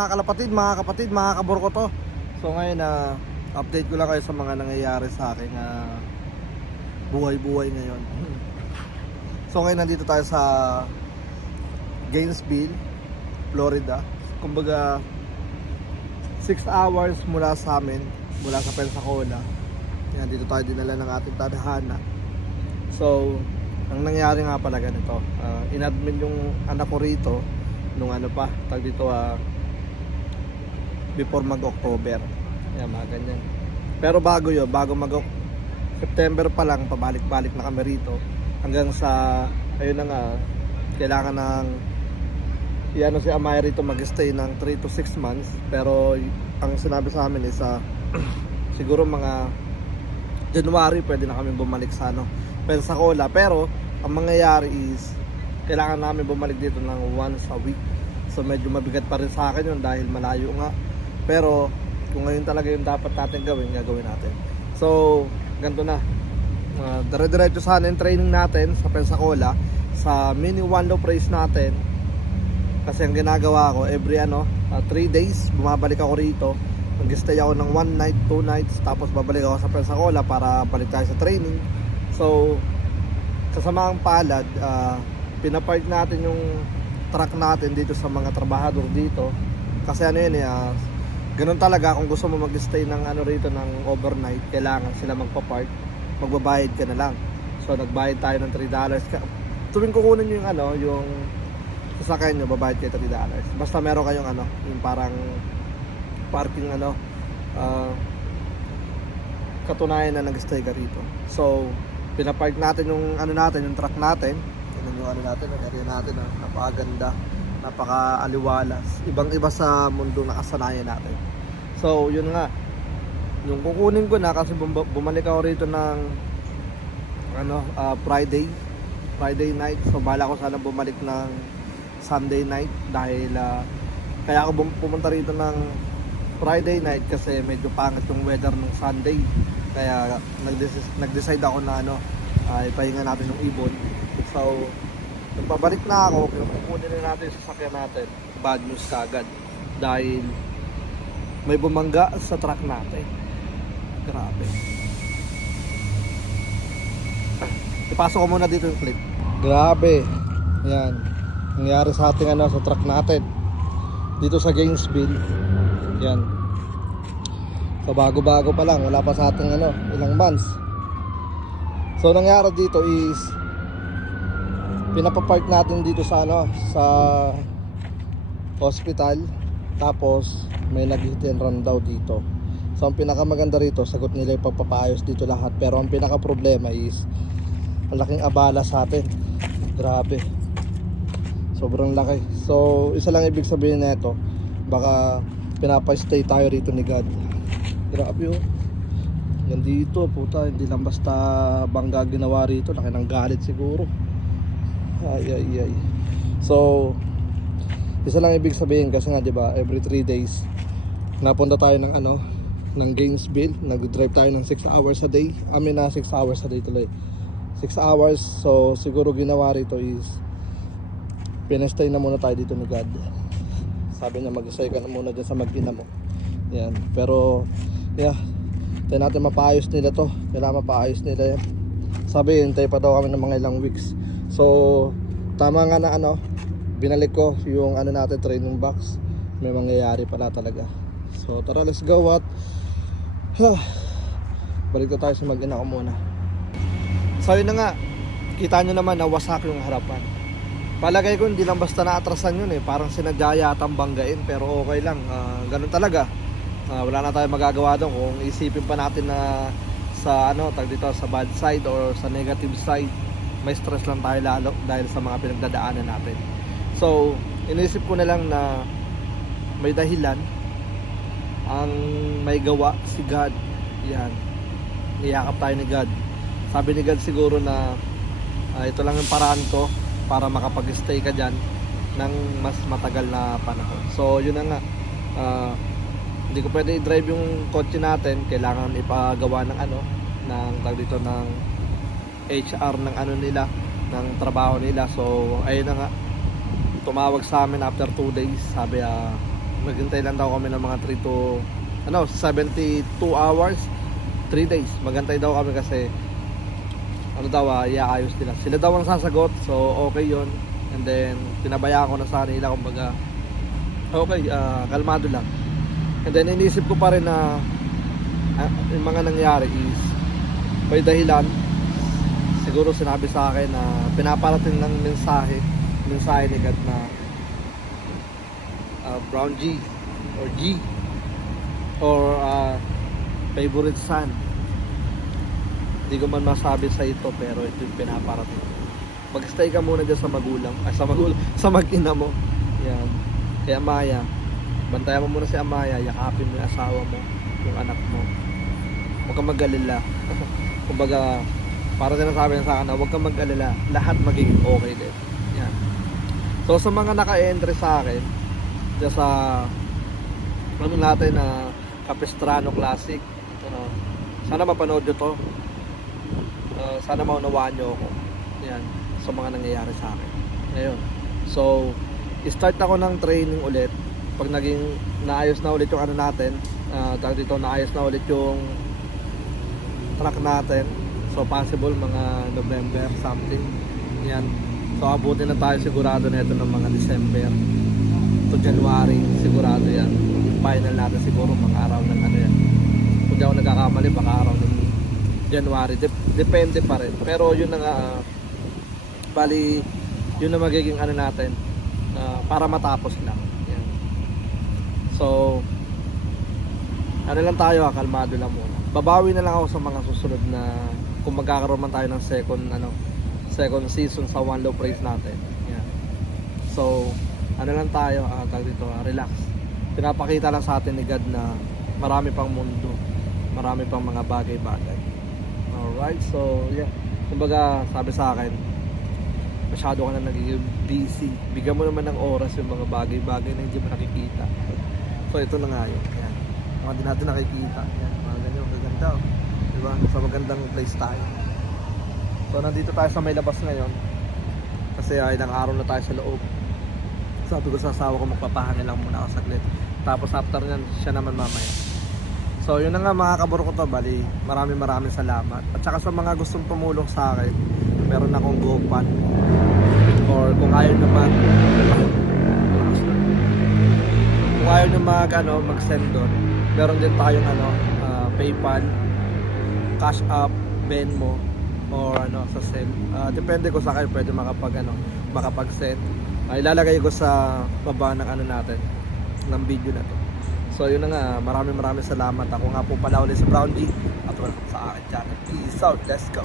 mga kalapatid, mga kapatid, mga kaborkoto. So ngayon na update ko lang kayo sa mga nangyayari sa aking ah, buhay-buhay ngayon. So ngayon nandito tayo sa Gainesville, Florida. Kumbaga 6 hours mula sa amin, mula sa Pensacola. Yan, dito tayo dinala ng ating tadhana. So, ang nangyari nga pala ganito, ah, inadmin yung anak ko rito nung ano pa, tag dito ah, before mag-October. Yan, mga ganyan. Pero bago yun, bago mag September pa lang, pabalik-balik na kami rito. Hanggang sa, ayun na nga, kailangan ng iano si Amaya rito mag-stay ng 3 to 6 months. Pero ang sinabi sa amin is ah, siguro mga January pwede na kami bumalik sa ano, Pensacola. Pero ang mangyayari is kailangan namin bumalik dito ng once a week. So medyo mabigat pa rin sa akin yun dahil malayo nga. Pero kung ngayon talaga yung dapat natin gawin, gagawin natin. So, ganito na. Uh, dire-diretso sana yung training natin sa Pensacola sa mini one low praise natin kasi ang ginagawa ko every ano 3 days bumabalik ako rito mag-stay ako ng 1 night, 2 nights tapos babalik ako sa Pensacola para balik tayo sa training so kasamaang palad uh, pinapark natin yung truck natin dito sa mga trabahador dito kasi ano yun eh ah, ganun talaga kung gusto mo mag-stay ng ano rito ng overnight kailangan sila magpa-park magbabayad ka na lang. So nagbayad tayo ng 3 dollars. Tuwing kukunin nyo yung ano yung sasakyan nyo babayad kayo 3 dollars. Basta meron kayong ano yung parang parking ano ah, katunayan na nag-stay ka rito. So pinapark natin yung ano natin yung truck natin. Yun yung ano natin yung area natin ah, napakaganda napaka-aliwalas. Ibang iba sa mundo na kasanayan natin so yun nga. Yung kukunin ko na kasi bum- bumalik ako rito ng ano ah, Friday. Friday night. So bala ko sana bumalik ng Sunday night dahil ah, kaya ako pumunta rito ng Friday night kasi medyo pangit yung weather ng Sunday. Kaya nag-decide ako na ano uh, ipahinga natin yung ibon. So nagpabalik na ako. Kukunin na natin yung sasakyan natin. Bad news kagad dahil may bumangga sa truck natin. Grabe. Ipasok ko muna dito yung clip. Grabe. Yan nangyari sa ating ano sa truck natin. Dito sa Gainesville. Yan so bago bago pa lang. Wala pa sa ating ano ilang months. So nangyari dito is pinapapark natin dito sa ano sa hospital tapos may nag-hit and run daw dito. So ang pinakamaganda rito sagot nila yung pagpapaayos dito lahat. Pero ang pinaka problema is ang laking abala sa atin. Grabe. Sobrang laki. So isa lang ibig sabihin nito baka pinapa-stay tayo rito ni God. Grabe oh. Nandito puta hindi lang basta bangga ginawa rito. Laki ng galit siguro. Ay ay ay. So isa lang ibig sabihin kasi nga 'di ba every 3 days napunta tayo ng ano ng Gainesville. Nag-drive tayo ng 6 hours a day. Amin na 6 hours a day tuloy. 6 hours. So siguro ginawa rito is pinestay na muna tayo dito ni God. Sabi niya mag-stay ka na muna dyan sa mag-ina mo. Yan. Pero yeah. Tayo natin mapaayos nila to. Kailangan mapaayos nila yan. Sabi hintay pa daw kami ng mga ilang weeks. So tama nga na ano binalik ko yung ano natin training box. May mangyayari pala talaga. So tara let's go at balik na tayo sa mag-ina ko muna. So yun na nga. Kita nyo naman na wasak yung harapan. Palagay ko hindi lang basta naatrasan yun eh. Parang sinadya yata ang banggain pero okay lang. Ah, ganun talaga. Ah, wala na tayong magagawa doon. Kung isipin pa natin na sa ano tag dito sa bad side or sa negative side may stress lang tayo lalo dahil sa mga pinagdadaanan natin so inisip ko na lang na may dahilan ang may gawa si God. Yan. Niyakap tayo ni God. Sabi ni God siguro na ah, ito lang yung paraan ko para makapag-stay ka dyan ng mas matagal na panahon. So yun na nga. Ah, hindi ko pwede i-drive yung kotse natin. Kailangan ipagawa ng ano ng tag dito ng HR ng ano nila ng trabaho nila. So ayun na nga tumawag sa amin after 2 days. Sabi ah maghintay lang daw kami ng mga 3 to ano 72 hours 3 days. Maghintay daw kami kasi ano daw ah, iaayos nila. Sila daw ang sasagot so okay yon and then pinabayaan ko na sa nila kumbaga okay ah, kalmado lang. And then inisip ko pa rin na ah, yung mga nangyari is may dahilan. Siguro sinabi sa akin na pinaparating ng mensahe mensahe ni God na uh, brown G or G or uh, favorite son. Hindi ko man masabi sa ito pero ito yung pinaparating magstay ka muna dyan sa magulang ay sa magulang sa mag-ina mo. Yan. Kaya Maya bantayan mo muna si Amaya yakapin mo yung asawa mo yung anak mo. Huwag kang mag-alala. Kumbaga para sinasabi niya sa akin na huwag kang mag-alala. Lahat magiging okay din so sa mga naka-entry sa akin dyan sa ano natin na Capistrano Classic ano, sana mapanood nyo to. Uh, sana maunawaan nyo ako. Yan sa mga nangyayari sa akin. Ngayon so start ako ng training ulit. Pag naging naayos na ulit yung ano natin uh, dito naayos na ulit yung track natin. So possible mga November something. Yan so abutin na tayo sigurado na ito ng mga December to January. Sigurado yan. Final natin siguro mga araw ng ano yan. Kung di ako nagkakamali baka araw ng January. Dep- depende pa rin. Pero yun na nga ah, bali yun na magiging ano natin ah, para matapos lang yan. so ano lang tayo ah, kalmado lang muna. Babawi na lang ako sa mga susunod na kung magkakaroon man tayo ng second ano second season sa One Low Praise natin. Yan. so ano lang tayo ah, tawag dito ah, relax. Pinapakita lang sa atin ni God na marami pang mundo marami pang mga bagay-bagay. Alright so yeah. Kumbaga sabi sa akin masyado ka na nagiging busy. Bigyan mo naman ng oras yung mga bagay-bagay na hindi mo nakikita. So ito na nga yun. Yan mga di natin nakikita. Yan mga ganyan maganda oh. diba? Sa magandang place tayo so nandito tayo sa may labas ngayon. Kasi ay ilang araw na tayo sa loob. Sabi ko sa asawa ko magpapahangin lang muna ako saglit. Tapos after nyan siya naman mamaya. So yun na nga mga kaburo ko to. Bali maraming maraming salamat. At saka sa mga gustong tumulong sa akin meron akong GoFund. Or kung ayaw naman kung ayaw nyo mag ano mag send doon meron din tayong ano ah, Paypal Cash App Venmo or ano sa send Ah, depende ko sa kayo pwede makapag ano makapag send Ah, ilalagay ko sa baba ng ano natin ng video na to So yun na nga, maraming maraming salamat. Ako nga po pala ulit si Brown D at welcome sa akin channel. Peace out, let's go!